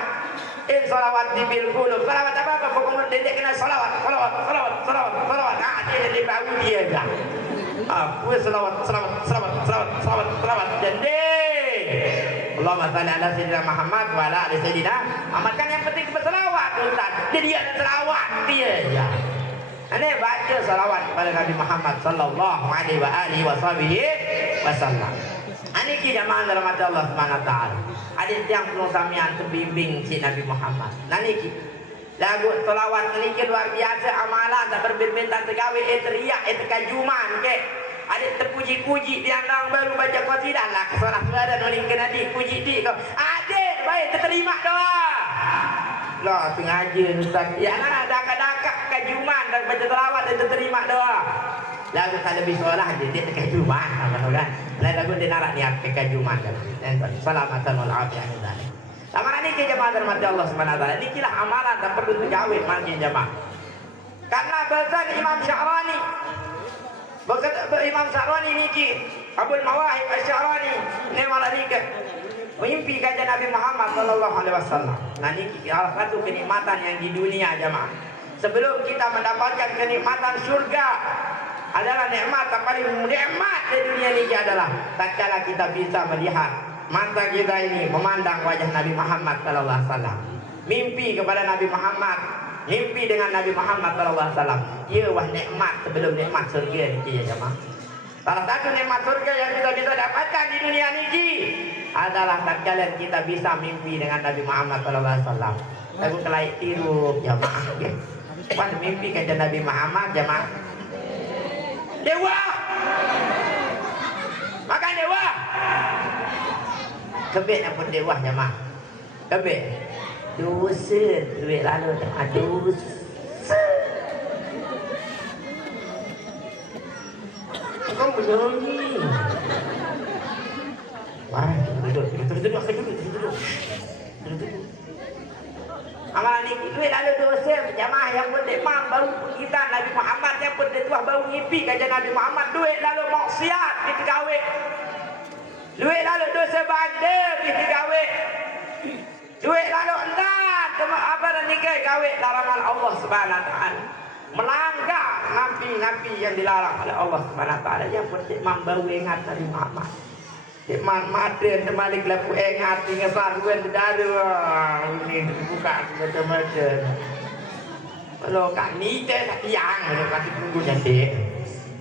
Selawat di bil qulub. Selawat apa-apa pokoknya dedek kena selawat. Ah dia di bau dia dah. Apa selawat. Jadi Allahumma shalli ala sayyidina Muhammad wa ala ali sayyidina Muhammad. Kan yang penting berselawat Ustaz. Jadi dia ada selawat dia ya. Ini baca salawat kepada Nabi Muhammad sallallahu alaihi wa alihi wasallam. Ini kita jamaah dalam hati Allah Subhanahu wa taala. Ada yang perlu samian terbimbing si Nabi Muhammad. Nah niki lagu salawat niki luar biasa amalan tak berbintang tegawe teriak kajuman ke. Ada terpuji-puji dia nang baru baca qasidah lah kesolat-solat nuling kena dipuji di kau. Adik baik terima doa. Lah sengaja Ustaz. Ya lah dakak-dakak kajuman dan baca selawat dan terima doa. Lagu kalau lebih solah dia kajuman apa kan. Lagu dia narak niat kajuman kan. Salamatan wal afiyah dzalik. Lama ni ke jemaah rahmat Allah Subhanahu wa taala. Inilah amalan tak perlu digawe mangke jemaah. Karena bahasa Imam Sya'rani. Imam Sya'rani niki Abul Mawahib Asy-Sya'rani ni malaika mimpi kajian Nabi Muhammad sallallahu alaihi wasallam. Nah niki salah satu kenikmatan yang di dunia jemaah. Sebelum kita mendapatkan kenikmatan surga adalah nikmat yang paling nikmat di dunia ini adalah tatkala kita bisa melihat mata kita ini memandang wajah Nabi Muhammad sallallahu alaihi wasallam. Mimpi kepada Nabi Muhammad, mimpi dengan Nabi Muhammad sallallahu alaihi wasallam. Ia wah nikmat sebelum nikmat surga niki ya jemaah. Salah satu nikmat surga yang kita bisa dapatkan di dunia niki adalah tatkala kita bisa mimpi dengan Nabi Muhammad sallallahu alaihi wasallam. Lagu kelai tiru jemaah nggih. Pan mimpi kajian Nabi Muhammad jemaah. Dewa. Makan dewa. Kebek pun dewa jemaah. Kebek. Dosa duit lalu aduh. Kau menyanyi. Wah, duduk. Amalan ini duit lalu dosa jamaah yang berdemam baru kita Nabi Muhammad yang berdetuah baru ngipi kajian Nabi Muhammad duit lalu maksiat kita gawe. Duit lalu dosa bandar kita gawe. Duit lalu entar apa dan nikah gawe larangan Allah Subhanahu wa taala. Melanggar nabi-nabi yang dilarang oleh Allah Subhanahu wa taala yang berdemam baru ingat Nabi Muhammad. Iman mati terbalik lapu ingat tinggal saruan dada ini buka macam-macam. Kalau kat ni teh tak tiang kalau kat tunggu nanti.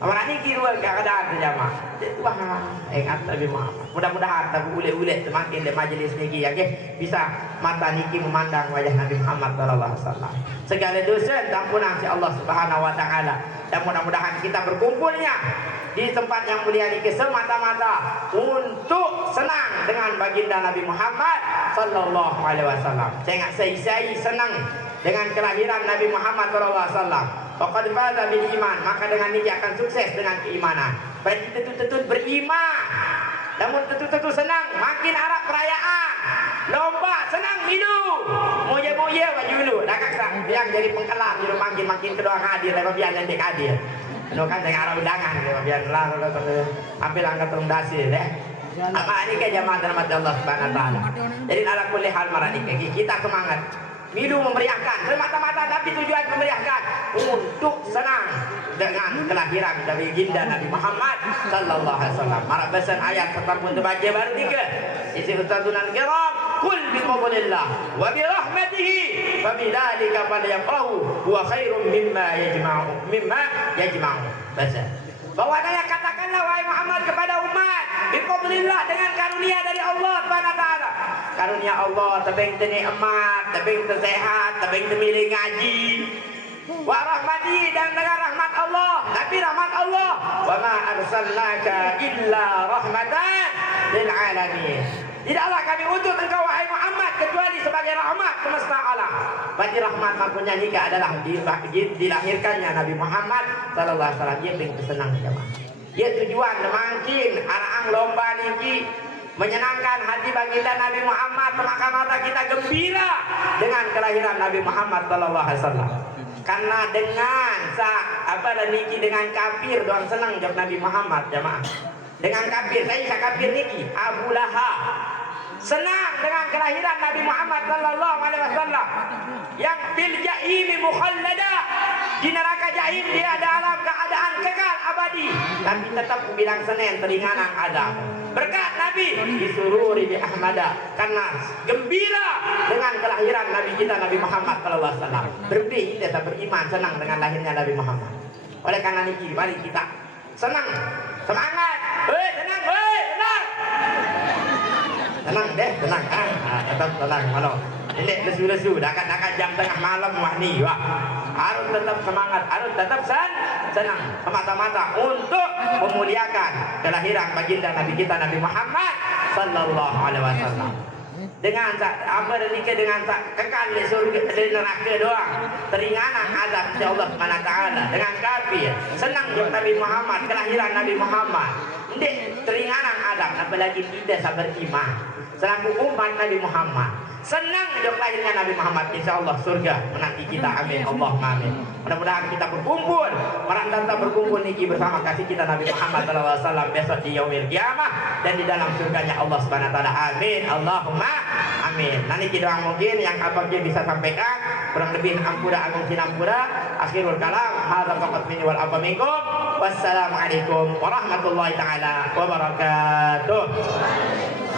Amalan ni kira keadaan terjamah. Wah, ingat Nabi Muhammad. Mudah-mudahan tak ulet-ulet semakin le majlis ni ya ke bisa mata niki memandang wajah Nabi Muhammad sallallahu alaihi wasallam. Segala dosa ampunan si Allah Subhanahu wa taala. Dan mudah-mudahan kita berkumpulnya di tempat yang mulia ini semata-mata untuk senang dengan baginda Nabi Muhammad sallallahu alaihi wasallam. Saya senang dengan kelahiran Nabi Muhammad sallallahu alaihi wasallam. Faqad faza bil iman, maka dengan ini akan sukses dengan keimanan. Berarti tentu-tentu beriman. Namun tentu-tentu senang makin arah perayaan. Lomba senang minum. Moya-moya wajulu. Dah kakak yang jadi pengkelar di rumah makin kedua hadir dan biar nanti hadir. Nó kan dengan arah undangan biar lah ambil angkat tundasi deh. Apa ini ke jamaah rahmat Allah Subhanahu wa taala. Jadi ala kulli hal marani kita semangat. Milu memeriahkan semata-mata, tapi tujuan memeriahkan untuk senang dengan kelahiran dari baginda Nabi Muhammad sallallahu alaihi wasallam. Marah bahasan ayat serta pun terbaca baru 3. Isi ustazuna al-kiram, qul bi fadlillah wa bi rahmatihi fa bidzalika falyafrahu huwa khairum mimma yajma'u. Baca. Bahwasanya katakanlah wahai Muhammad kepada umat, bi fadlillah, dengan karunia dari Allah Subhanahu wa taala. Karunia Allah, tabeng nikmat, tabeng sehat, tabeng milih ngaji. Wa rahmati, dan dengan rahmat Allah, Nabi rahmat Allah. Wa ma arsalnaka illa rahmatan lil alamin. Tidaklah kami utus engkau wahai Muhammad kecuali sebagai rahmat semesta alam. Berarti rahmat maksudnya nikah adalah dilahirkannya Nabi Muhammad sallallahu alaihi wasallam. Dia pengen senang jemaah. Dia tujuan mungkin arang lomba niki menyenangkan hati baginda Nabi Muhammad, semata-mata kita gembira dengan kelahiran Nabi Muhammad sallallahu alaihi wasallam. Karena dengan niki dengan kafir doang senang jawab Nabi Muhammad jemaah. Dengan kafir, saya bisa kafir niki Abu Lahab senang dengan kelahiran Nabi Muhammad sallallahu alaihi wasallam yang fil jahim mukhallada, di neraka jahim dia dalam keadaan kekal abadi, tapi tetap bilang Senin teringanan ada berkat Nabi disururi bi Ahmada, karena gembira dengan kelahiran Nabi kita Nabi Muhammad sallallahu alaihi wasallam. Berarti kita beriman senang dengan lahirnya Nabi Muhammad. Oleh karena niki mari kita senang, semangat, senang, senang. Tenang deh, tenang. Tetap tenang malam. Ini lesu-lesu, dekat jam tengah malam wah ni wah. Harus tetap semangat, harus tetap senang semata-mata untuk memuliakan kelahiran baginda Nabi kita Nabi Muhammad sallallahu alaihi wasallam. Dengan dengan kekal di surga di neraka doang, teringanan azab Allah Subhanahu wa taala. Dengan kafir senang Nabi Muhammad, kelahiran Nabi Muhammad. Ini teringanan azab, apalagi kita sabar iman selaku umat Nabi Muhammad. Senang hidup lahirnya Nabi Muhammad, insya Allah surga menanti kita, amin Allahumma amin. Mudah-mudahan kita berkumpul, orang tanta berkumpul niki bersama kasih kita Nabi Muhammad SAW besok di yaumil kiamah dan di dalam surganya Allah Subhanahu wa taala, amin Allahumma amin. Nanti kita mungkin yang apa dia bisa sampaikan kurang lebih ampura agung sinampura. Akhirul kalam hadza faqat minni wal afa minkum. Wassalamualaikum warahmatullahi taala wabarakatuh.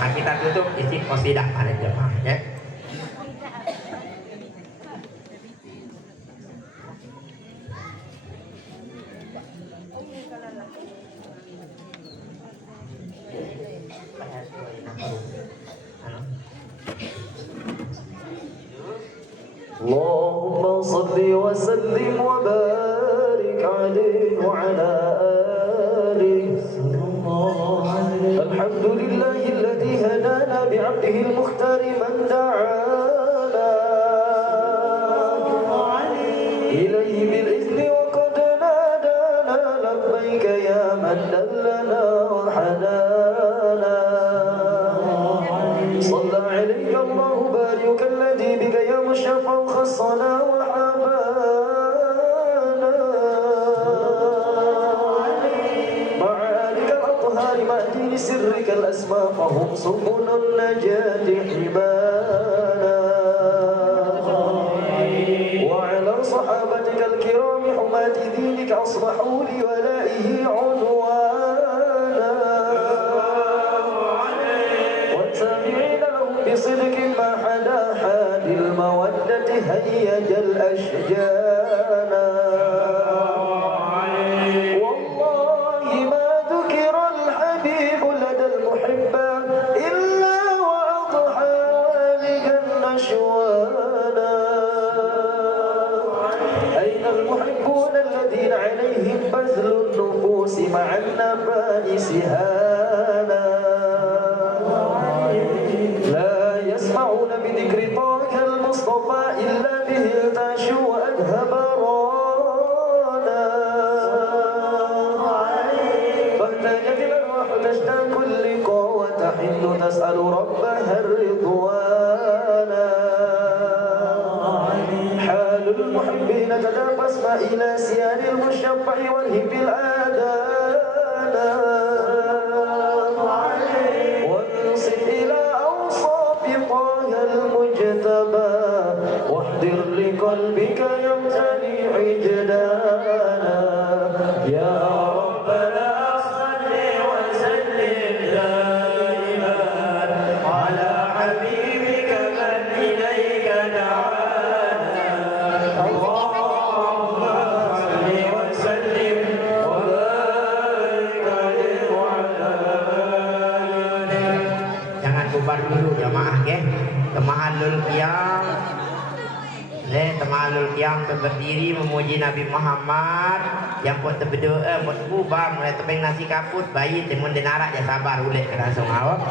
Nah, kita tutup isi qasidah pada jemaah ya. اللهم صل وسلم وبارك عليه وعلى آله. الحمد لله الذي هدانا بعبده المختار من دعانا إليه بالإذن وقد نادانا لبيك يا من دلنا وحدانا. صلى عليك الله بارك الذي بك يا مشفع خصنا وحبانا مع آلك الأطهار مع دين سرك الأسمى فهم سبل النجاة حبانا وعلى صحابتك الكرام حماة دينك أصبحوا لولائه عنوانا والتابعين لهم بصدق ما حدا حال المودة هيج الأشجانا والله ما ذكر الحبيب لدى المحبة إلا وأضحى لقى النشوانا. أين المحبون الذين عليهم بذل النفوس مع النفائس هانا لا يسمعون بذكر طه المصطفى إلا به ارتعشوا وأذهب رانا فاحتاجت الأرواح تشتاق اللقاء وتحن تسأل ربها الرضوانا. حال المحبين تدافس إلى سيان المشفع والهب الآذانا وانصت إلى أوصاف طه المجتبى واحضر لقلبك يمتلي عجلانا يا ربنا صل وسلم دائما على حبيبك من إليك دعانا اللهم صل وسلم وبارك عليه وعلى آله. Jangan bubar dulu jamaah ya. Temahalul qiyam. Temahalul qiyam berdiri memuji Nabi Muhammad yang pun berdoa pun bubar mulai tebing nasi kaput bayi timun dinarak ya sabar boleh kena langsung awak.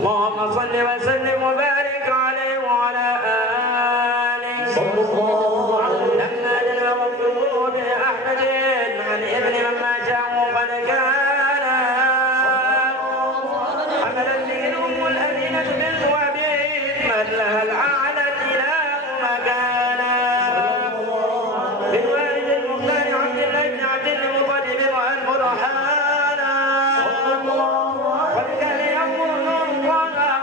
Allahumma salli wa sallim wa barik alaihi wa ala alihi sallallahu alaihi lamma jalla wa qulub ahmadin an ibn man ja'u qad kana amalan minhum al-aminah bil wabin man laha al-a'la ilahu makana بالوالد المختار عبد الله بن عبد المطلب والبرهانا قد كان يقول الله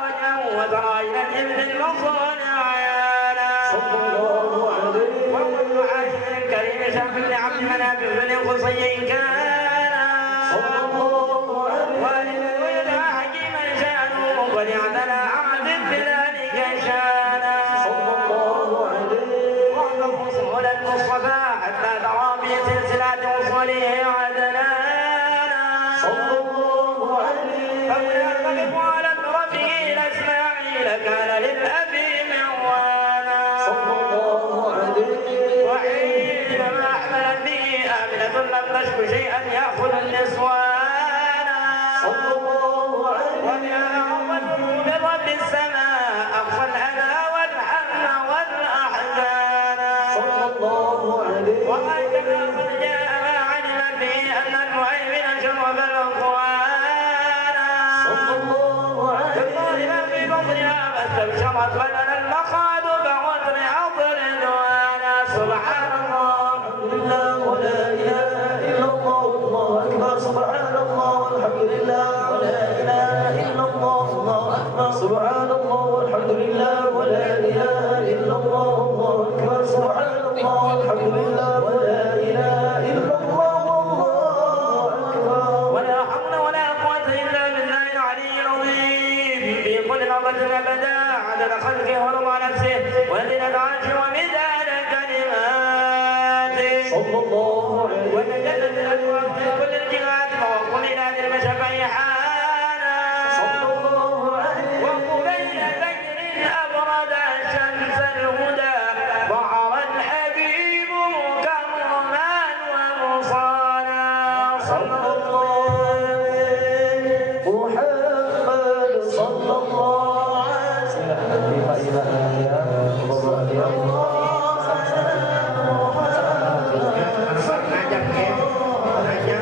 وجهه وترى الى الابن المصون عيانا وكل حاشم كريم شاف بن عبد مناف بن قصي كان والد ولد حكيما شانه قد اعتنى عبد بذلك شانا واعظم وصول المصطفى حتى ترى في سلسلة وصوله عدنانا فولا تقف على ربه الاسماعيل كان للابي معوانا وحينما احملت به امنه لم تشك شيئا ياخذ النسوان وبها عظمه من رب السماء اقصى الاذى والحم والاحزان وهكذا قد جاء ما علم به ان المهيمن شرب الاخوان بالظالم في بطنها فاستبشرت ولنا المخاض فعذر عطر دوانا سبحان الله ولا إله إلا الله الله أكبر سبحان الله والحمد لله ولا إله إلا الله الله أكبر سبحان الله والحمد لله ولا إله إلا الله الله أكبر سبحان الله والحمد لله ولا إله إلا الله الله أكبر ولا حول ولا قوة إلا بالله العلي العظيم في كل لحظة أبدا عدد خلقه ورضا نفسه وزنة عرشه ومداد كلماته صلى الله عليه وتجدد الأكوان في كل الجهات ووقف إلى ذي المشفى حانا صلى الله عليه وقبيل فجر أبرد شمس الهدى ظهر الحبيب مكرما ومصانا صلى الله محمد صلى الله عليه ngajak ya, ngajak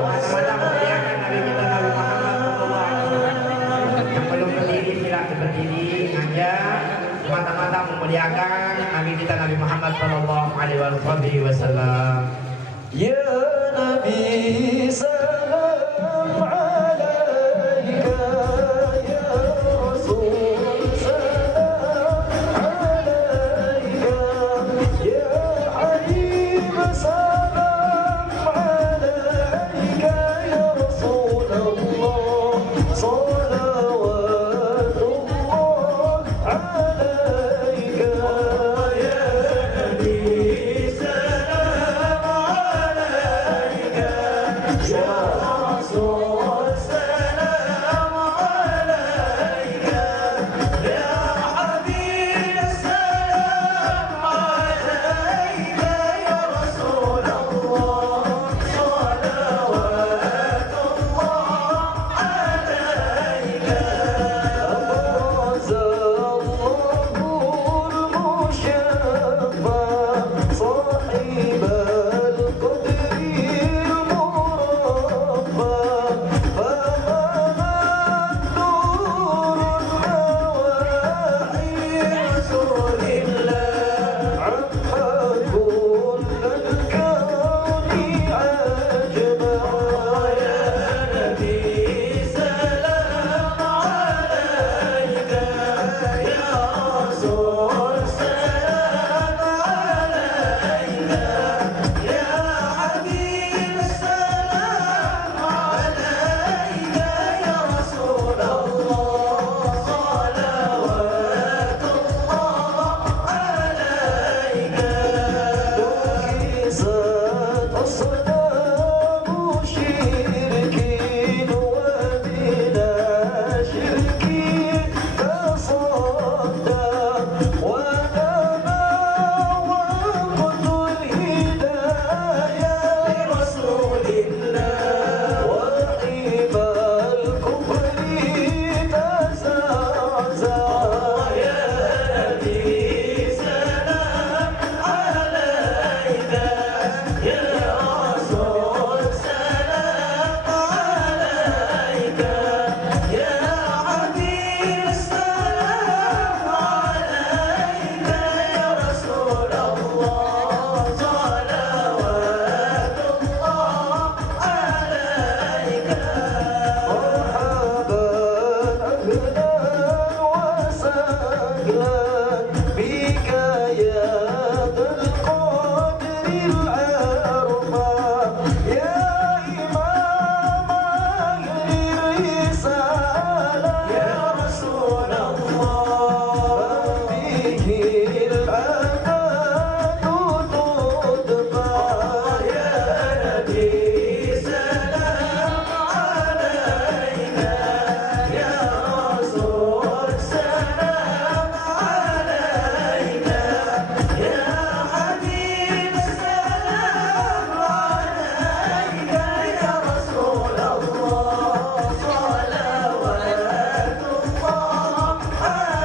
masa muliakan Nabi kita Nabi Muhammad sallallahu alaihi wasallam. Yang belum berdiri silakan berdiri, ngajak mata-mata memuliakan Nabi kita Nabi Muhammad sallallahu alaihi wasallam. يا نبي سلام عليك يا رسول سلام عليك يا حبيب سلام عليك يا رسول الله صلوات الله عليك يا نبي سلام عليك يا صلوات الله عليك يا رسول الله صلوات الله عليك يا رسول الله صلوات الله عليك يا حبيب السلام عليك يا رسول الله صلوات الله عليك يا حبيب السلام عليك يا رسول الله صلوات الله عليك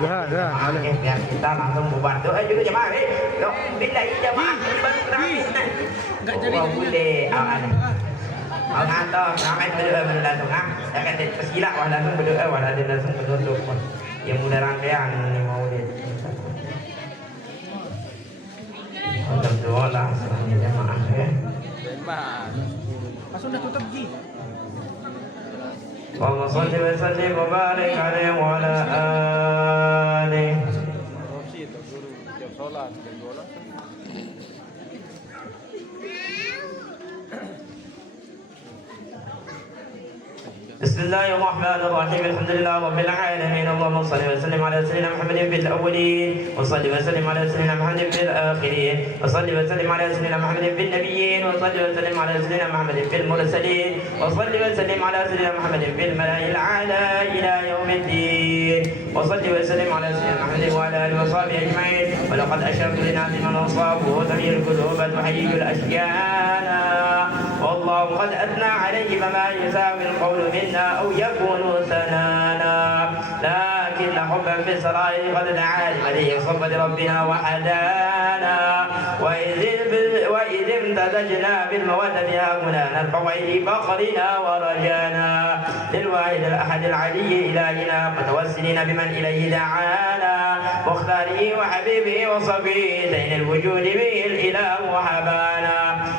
Oke, biar kita langsung bubar doa dulu jemaah. Yuk, bila jemaah baru terakhir. Enggak jadi. Boleh.เอางานต่อน้องให้berdoa langsung ah. Ya kan pesila wah langsung berdoa wah ada langsung berdoa pun. Yang mudah rangkaian ini maulid. Untuk doa langsung jemaah ya. Pas udah tutup Ji. اللهم صل وسلم وبارك عليه وعلى آله. بسم الله الرحمن الرحيم الحمد لله رب العالمين اللهم صل وسلم على سيدنا محمد في الاولين وصل وسلم على سيدنا محمد في الاخرين وصل وسلم على سيدنا محمد في النبيين وصل وسلم على سيدنا محمد في المرسلين وصل وسلم على سيدنا محمد في الملأ الاعلى الى يوم الدين وصل وسلم على سيدنا محمد وعلى اله وصحبه اجمعين ولقد اشرت لنعم من اصابه وتحيي القلوب تحيي الاشياء والله قد اثنى عليه فما يساوي القول منا أو يكون سنانا لكن حبا في السرائر قد دعا لمليء صفة ربنا وحدانا وإذ امتزجنا بالمودة هاهنا نرفع إلي فقرنا ورجانا للواحد الأحد العلي إلهنا متوسلين بمن إليه دعانا مختاره وحبيبه وصفيه زين الوجود به الإله وحبانا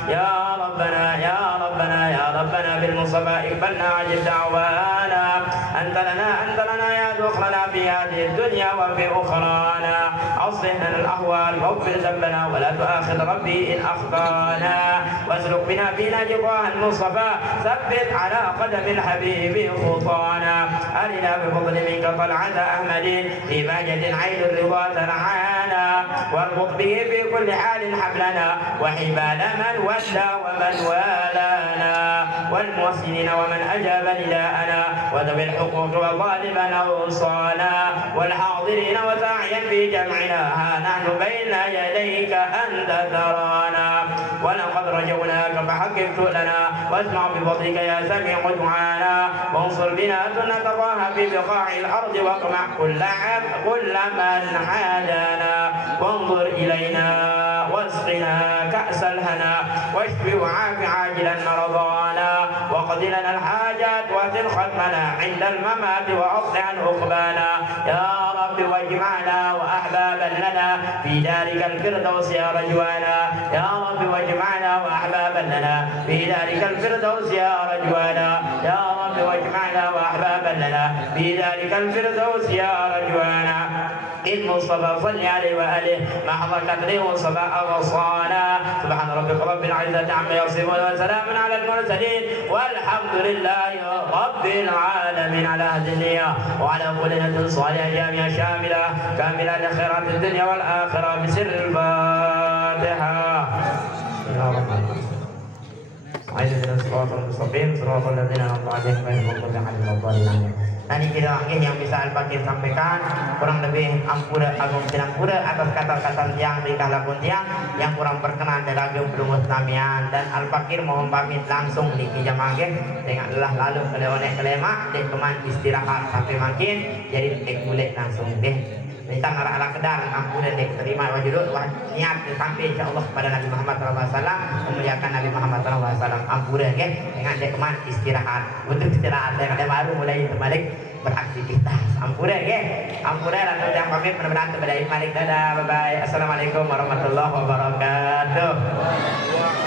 يا ربنا يا ربنا يا ربنا بالمصطفى اقبلنا عجل دعوانا أنت لنا يا دخلنا في هذه الدنيا وفي أخرانا أصلح لنا الأحوال واغفر ذنبنا ولا تؤاخذ ربي إن أخطأنا واسلك بنا في نهج طه المصطفى ثبت على قدم الحبيب خطانا أرنا بفضل منك طلعة أحمد في بهجة عين الرضا ترعانا واربط به في كل حال حبلنا وحبال من ولى ومن والانا والمحسنين ومن أجاب نداءنا وذوي الحقوق وظالما أوصانا والحاضرين وساعيا في جمعنا ها نحن بين يديك أنت ترانا ولقد رجوناك فحقق سؤلنا واسمع بفضلك يا سميع دعانا وانصر بنا سنة الله في بقاع الأرض واقمع كل من عادانا وانظر إلينا واسقنا كأس الهنا واشف وعاف عاجلا مرضانا وقض لنا الحاجات واهدنا ختمنا عند الممات واصلح عقبانا يا رب واجمعنا واحبابا لنا في دارك الفردوس يا رجوانا يا رب واجمعنا واحبابا لنا في دارك الفردوس يا رجوانا يا رب واجمعنا واحبابا لنا في دارك الفردوس يا رجوانا المصطفى صل عليه وآله محض قدره وصفاء وصانا سبحان ربك رب العزة عما يصفون وسلام على المرسلين والحمد لله رب العالمين على هذه النية وعلى كل صالحة جامعة شاملة كاملة لخيرات الدنيا والآخرة بسر الفاتحة يا رب اهدنا الصراط المستقيم صراط الذين أنعمت عليهم غير المغضوب عليهم ولا الضالين. Tadi kita yang bisa Al-Fakir sampaikan kurang lebih ampura agung pura atas kata-kata yang tingkah laku yang kurang berkenan dalam berumur namian dan Al-Fakir mohon pamit langsung di jamaah dengan Allah lalu kelewanek kelema dek teman istirahat sampai makin jadi dek boleh langsung deh. Kita ngarah ala kedar ampura dek terima wajudut niat sampai insyaallah kepada Nabi Muhammad SAW memuliakan Nabi Muhammad SAW ampura dengan dek teman istirahat untuk istirahat yang ada baru mulai terbalik beraktivitas ampura ampura lalu yang pamit benar-benar kepada Malik dadah bye bye assalamualaikum warahmatullahi wabarakatuh.